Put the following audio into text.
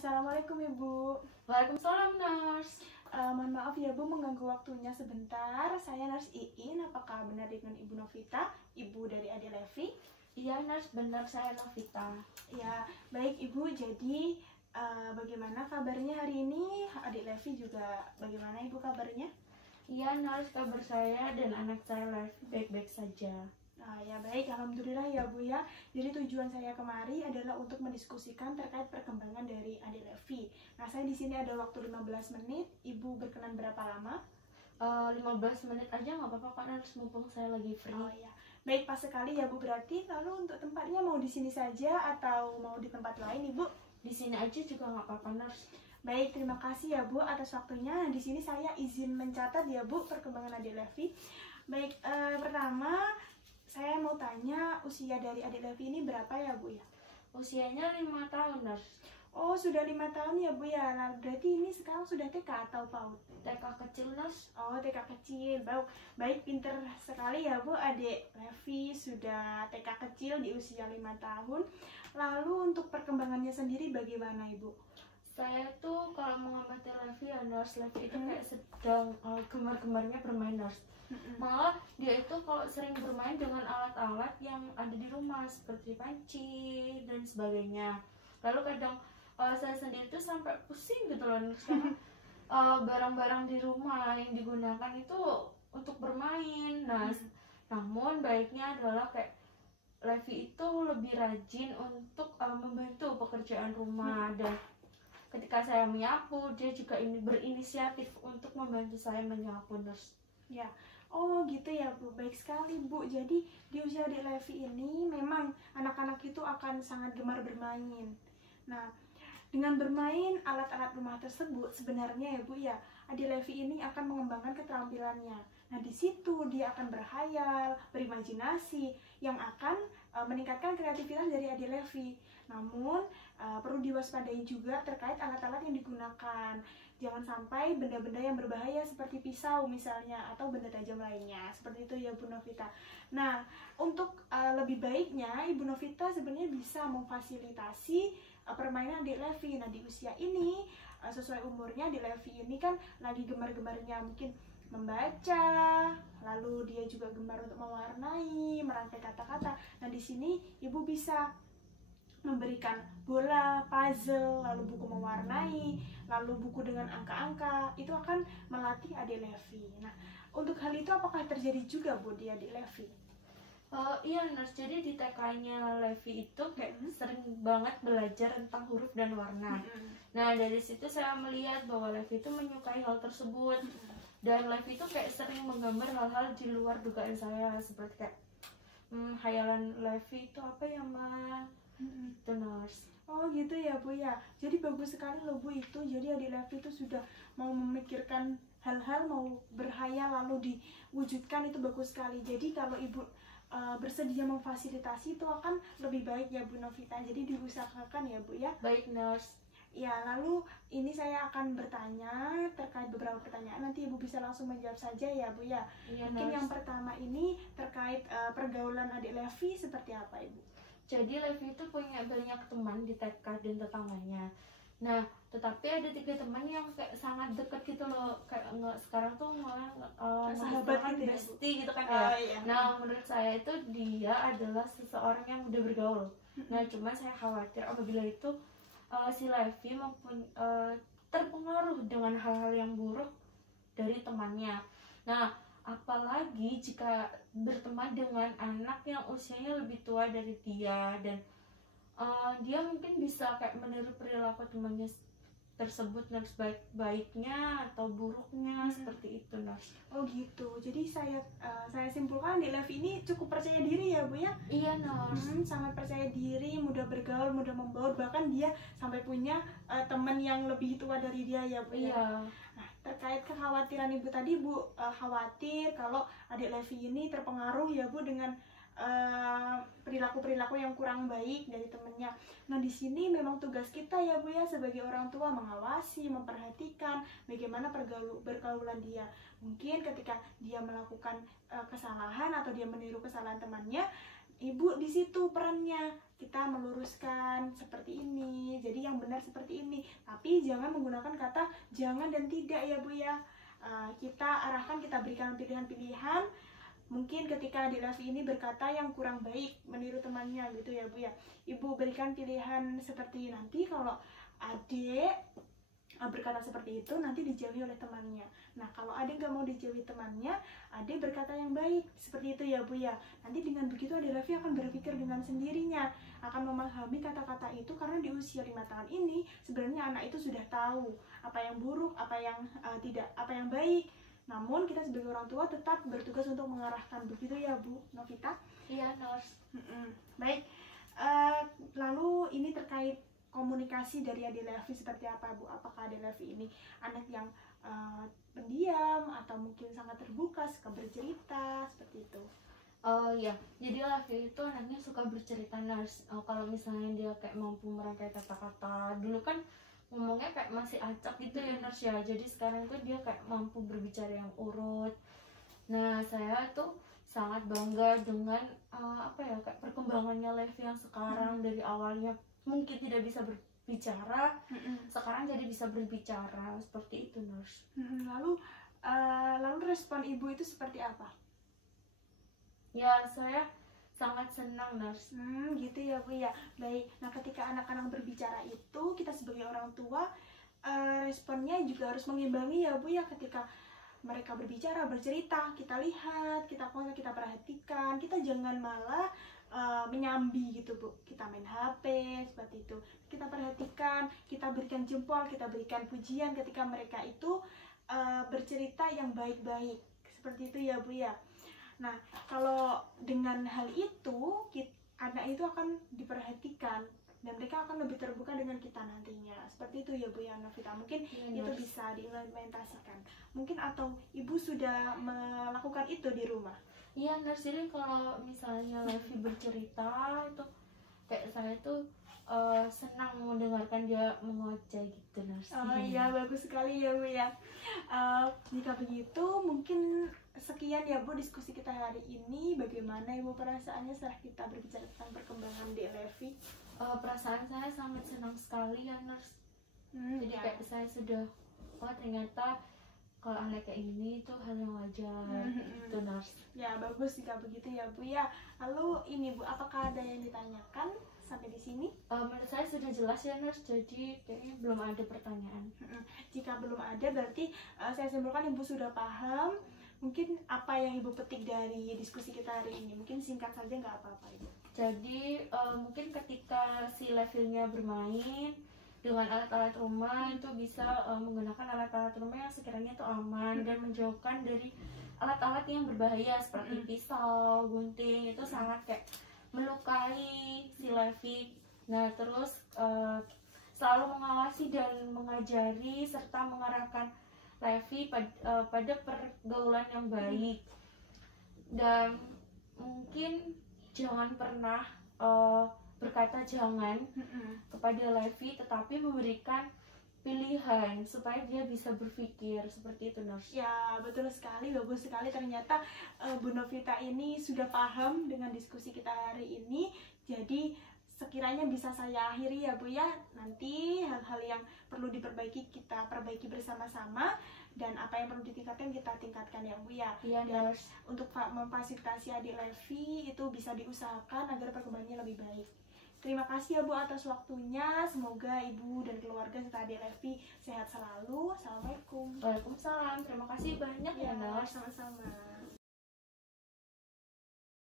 Assalamualaikum Ibu. Waalaikumsalam, Nurse. Mohon maaf ya Bu mengganggu waktunya sebentar. Saya Nurse Iin. Apakah benar dengan Ibu Novita, Ibu dari Adik Levi? Iya, Nurse, benar, saya Novita. Ya, baik Ibu. Jadi bagaimana kabarnya hari ini? Adik Levi juga bagaimana Ibu kabarnya? Iya, Nurse, kabar saya dan anak saya Levi baik-baik saja. Nah, ya baik, alhamdulillah ya Bu ya. Jadi tujuan saya kemari adalah untuk mendiskusikan terkait perkembangan dari Adik Levi. Nah, saya di sini ada waktu 15 menit. Ibu berkenan berapa lama? 15 menit aja nggak apa-apa, Kak Nurse, mumpung saya lagi free. Oh ya, baik pas sekali ya Bu. Berarti lalu untuk tempatnya mau di sini saja atau mau di tempat lain Ibu? Di sini aja juga nggak apa-apa, Nurse. Baik, terima kasih ya Bu atas waktunya. Di sini saya izin mencatat ya Bu perkembangan Adik Levi. Baik, pertama saya mau tanya usia dari Adik Levi ini berapa ya Bu ya? Usianya 5 tahun, Nurse. Oh, sudah 5 tahun ya Bu ya. Nah, berarti ini sekarang sudah TK atau PAUD? TK kecil, Nurse. Oh, TK kecil. Baik, pinter sekali ya Bu. Adik Levi sudah TK kecil di usia 5 tahun. Lalu untuk perkembangannya sendiri bagaimana Ibu? Saya tuh kalau mengamati Levi ya, Nurse, Levi itu kayak sedang gemar-gemarnya bermain, Nurse. Malah dia itu kalau sering bermain dengan alat-alat yang ada di rumah seperti panci dan sebagainya. Lalu kadang saya sendiri tuh sampai pusing gitu loh, karena barang-barang di rumah yang digunakan itu untuk bermain. Nah, namun baiknya adalah kayak Levi itu lebih rajin untuk membantu pekerjaan rumah, dan ketika saya menyapu dia juga berinisiatif untuk membantu saya menyapu, Nurse. Ya, oh gitu ya Bu, baik sekali Bu. Jadi di usia Adik Levi ini memang anak-anak itu akan sangat gemar bermain. Nah, dengan bermain alat-alat rumah tersebut sebenarnya ya Bu ya, Adik Levi ini akan mengembangkan keterampilannya. Nah, di situ dia akan berhayal, berimajinasi yang akan meningkatkan kreativitas dari Adik Levi. Namun perlu diwaspadai juga terkait alat-alat yang digunakan. Jangan sampai benda-benda yang berbahaya seperti pisau misalnya atau benda tajam lainnya. Seperti itu ya Bu Novita. Nah, untuk lebih baiknya Ibu Novita sebenarnya bisa memfasilitasi permainan Adik Levi. Nah, di usia ini sesuai umurnya Adik Levi ini kan lagi gemar-gemarnya mungkin membaca, lalu dia juga gemar untuk mewarnai, merangkai kata-kata. Nah, di sini Ibu bisa memberikan bola, puzzle, lalu buku mewarnai, lalu buku dengan angka-angka. Itu akan melatih Adik Levi. Nah, untuk hal itu apakah terjadi juga Bu di Adik Levi? Iya, Nurse, jadi di TK-nya Levi itu kayak sering banget belajar tentang huruf dan warna. Nah, dari situ saya melihat bahwa Levi itu menyukai hal tersebut. Dan Levi itu kayak sering menggambar hal-hal di luar dugaan saya, seperti kayak hayalan Levi itu apa ya, Ma? Itu, Nurse. Oh gitu ya Bu ya. Jadi bagus sekali loh Bu itu. Jadi Adik Levi itu sudah mau memikirkan hal-hal, mau berhayal lalu diwujudkan, itu bagus sekali. Jadi kalau Ibu bersedia memfasilitasi itu akan lebih baik ya Bu Novita. Jadi diusahakan ya Bu ya. Baik, Nurse. Ya, lalu ini saya akan bertanya terkait beberapa pertanyaan. Nanti Ibu bisa langsung menjawab saja ya Bu ya. Iya, Mungkin Nurse. yang pertama ini terkait pergaulan Adik Levi seperti apa Ibu? Jadi Levi itu punya banyak teman di TK dan tetangganya. Nah, tetapi ada 3 teman yang kayak sangat dekat gitu loh. Kayak sekarang tuh malah sahabat gitu ya, Bu? bestie gitu kan ya. Oh, iya. Nah, menurut saya itu dia adalah seseorang yang mudah bergaul. Nah, cuma saya khawatir apabila itu si Levi terpengaruh dengan hal-hal yang buruk dari temannya. Nah, apalagi jika berteman dengan anak yang usianya lebih tua dari dia, dan dia mungkin bisa kayak meniru perilaku temannya tersebut, Nurse, baik-baiknya atau buruknya, seperti itu, Nurse. Oh gitu. Jadi saya simpulkan Adik Levi ini cukup percaya diri ya Bu ya. Iya, Nurse. Sangat percaya diri, mudah bergaul, mudah membaur, bahkan dia sampai punya teman yang lebih tua dari dia ya Bu ya. Iya. Nah, terkait kekhawatiran Ibu tadi Bu, khawatir kalau Adik Levi ini terpengaruh ya Bu dengan perilaku-perilaku yang kurang baik dari temennya. Nah, di sini memang tugas kita ya Bu ya sebagai orang tua mengawasi, memperhatikan bagaimana pergaulan dia. Mungkin ketika dia melakukan kesalahan atau dia meniru kesalahan temannya, Ibu di situ perannya, kita meluruskan seperti ini, jadi yang benar seperti ini. Tapi jangan menggunakan kata jangan dan tidak ya Bu ya. Kita arahkan, kita berikan pilihan-pilihan. Mungkin ketika adik Levi ini berkata yang kurang baik meniru temannya gitu ya Bu ya, Ibu berikan pilihan seperti nanti kalau adik berkata seperti itu nanti dijauhi oleh temannya. Nah kalau adik nggak mau dijauhi temannya, adik berkata yang baik seperti itu ya Bu ya. Nanti dengan begitu adik Levi akan berpikir dengan sendirinya, akan memahami kata-kata itu, karena di usia 5 tahun ini sebenarnya anak itu sudah tahu apa yang buruk, apa yang tidak, apa yang baik. Namun kita sebagai orang tua tetap bertugas untuk mengarahkan, begitu ya Bu Novita? Iya, Nurse. Baik, lalu ini terkait komunikasi dari adik Levi seperti apa Bu? Apakah adik Levi ini anak yang pendiam atau mungkin sangat terbuka, suka bercerita seperti itu? Ya, jadi Levi itu anaknya suka bercerita, Nurse. Kalau misalnya dia kayak mampu merangkai kata-kata, dulu kan ngomongnya kayak masih acak gitu ya Nurse ya. Jadi sekarang tuh dia kayak mampu berbicara yang urut. Nah, saya tuh sangat bangga dengan kayak perkembangannya Levi yang sekarang. Dari awalnya mungkin tidak bisa berbicara, sekarang jadi bisa berbicara seperti itu, Nurse. Lalu respon ibu itu seperti apa? Ya, saya sangat senang, Nurse. Gitu ya Bu ya. Baik, nah ketika anak-anak berbicara itu, kita sebagai orang tua responnya juga harus mengimbangi ya Bu ya. Ketika mereka berbicara, bercerita, kita lihat, kita kontak, kita perhatikan, kita jangan malah menyambi gitu Bu. Kita main HP seperti itu. Kita perhatikan, kita berikan jempol, kita berikan pujian ketika mereka itu bercerita yang baik-baik. Seperti itu ya Bu ya. Nah, kalau dengan hal itu, anak itu akan diperhatikan dan mereka akan lebih terbuka dengan kita nantinya. Seperti itu ya Bu ya Novita. Mungkin itu bisa diimplementasikan. Mungkin atau Ibu sudah melakukan itu di rumah? Iya, Nurse. Jadi kalau misalnya Levi bercerita itu kayak saya tuh senang mendengarkan dia mengoceh gitu, Nurse. Iya, bagus sekali ya Bu ya. Jika begitu mungkin sekian ya Bu diskusi kita hari ini. Bagaimana Ibu perasaannya setelah kita berbicara tentang perkembangan di Levi? Perasaan saya sangat senang sekali ya, Nurse. Jadi kayak saya sudah, ternyata kalau anak kayak gini itu hal yang wajar gitu, Nurse. Ya bagus jika begitu ya Bu ya. Lalu ini Bu, apakah ada yang ditanyakan sampai di sini? Menurut saya sudah jelas ya, Nurse. Jadi kayaknya belum ada pertanyaan. Jika belum ada berarti saya simpulkan Ibu sudah paham. Mungkin apa yang Ibu petik dari diskusi kita hari ini? Mungkin singkat saja, nggak apa-apa Ibu. Jadi mungkin ketika si Levi-nya bermain dengan alat-alat rumah, itu bisa menggunakan alat-alat rumah yang sekiranya itu aman dan menjauhkan dari alat-alat yang berbahaya seperti pisau, gunting. Itu sangat kayak melukai si Levi. Nah, terus selalu mengawasi dan mengajari serta mengarahkan Levi pada pergaulan yang baik. Dan mungkin jangan pernah berkata jangan kepada Levi, tetapi memberikan pilihan supaya dia bisa berpikir seperti itu, Nurse. Ya betul sekali, bagus sekali. Ternyata Bu Novita ini sudah paham dengan diskusi kita hari ini. Jadi sekiranya bisa saya akhiri ya Bu ya. Nanti hal-hal yang perlu diperbaiki kita perbaiki bersama-sama, dan apa yang perlu ditingkatkan kita tingkatkan ya Bu ya. Iya, Dan Nurse. untuk memfasilitasi adik Levi itu bisa diusahakan agar perkembangannya lebih baik. Terima kasih ya Bu atas waktunya. Semoga Ibu dan keluarga serta adik Levi sehat selalu. Assalamualaikum. Waalaikumsalam. Terima kasih banyak ya, Nurse. Sama-sama.